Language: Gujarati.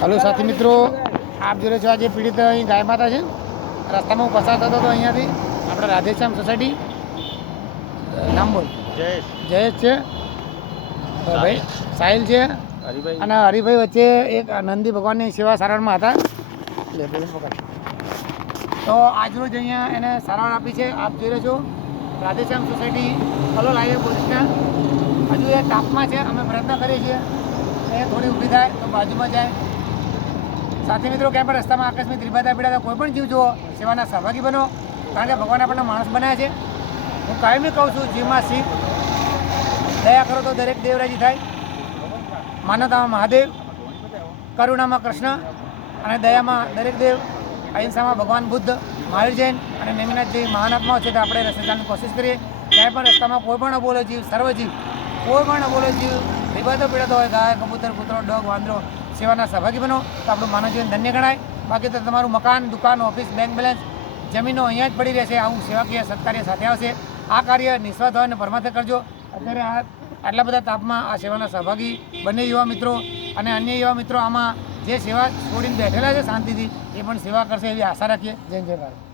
હલો સાથી મિત્રો, આપ જોઈ છો આજે પીડિત અહીં ગાય માતા છે. રસ્તામાં હું પસાર થતો હતો અહીંયાથી. આપણે રાધેશ્યામ સોસાયટી, નામ બોલ. જયેશ છે, ભાઈ સાહિલ છે અને હરિભાઈ વચ્ચે એક નંદી ભગવાનની સેવા સારવારમાં હતા. તો આજરોજ અહીંયા એને સારવાર આપી છે. આપ જોઈ રહ્યો છો રાધેશ્યામ સોસાયટી કલોલ હાઈવે પોલીસના. હજુ એ તાપમાં છે. અમે પ્રયત્ન કરીએ છીએ એ થોડી ઊભી થાય તો બાજુમાં જાય. સાથી મિત્રો, ક્યાં પણ રસ્તામાં આકસ્મિક ત્રિભાતા પીડા કોઈ પણ જીવ જુઓ, સેવાના સહભાગી બનો. કારણ કે ભગવાન આપણને માણસ બનાવ્યા છે. હું કાયમી કહું છું, જીવમાં શીખ દયા કરો તો દરેક દેવરાજી થાય. માનવતામાં મહાદેવ, કરુણામાં કૃષ્ણ અને દયામાં દરેક દેવ, અહિંસામાં ભગવાન બુદ્ધ, મહાવીર જૈન અને નેમિનાથ જેવી મહાન આત્માઓ છે. તો આપણે રસ્તે ચાલવાની કોશિશ કરીએ. ક્યાંય પણ રસ્તામાં કોઈ પણ અબોલો જીવ, સર્વજીવ, કોઈ પણ અબોલો જીવ ત્રિભાતો પીડાતો હોય, ગાય, કબૂતર, કૂતરો, ડોગ, વાંદરો, સેવાના સહભાગી બનો તો આપણું માનવ જીવન ધન્ય ગણાય. બાકી તો તમારું મકાન, દુકાન, ઓફિસ, બેંક બેલેન્સ, જમીનો અહીંયા જ પડી રહેશે. આવું સેવાકીય સત્કાર્ય સાથે આવશે. આ કાર્ય નિસ્વાર્થ હોય અને પરમાર્થે કરજો. અત્યારે આટલા બધા તાપમાં આ સેવાના સહભાગી બંને યુવા મિત્રો અને અન્ય યુવા મિત્રો આમાં જે સેવા છોડીને બેઠેલા છે શાંતિથી, એ પણ સેવા કરશે એવી આશા રાખીએ. જય જય ભારત.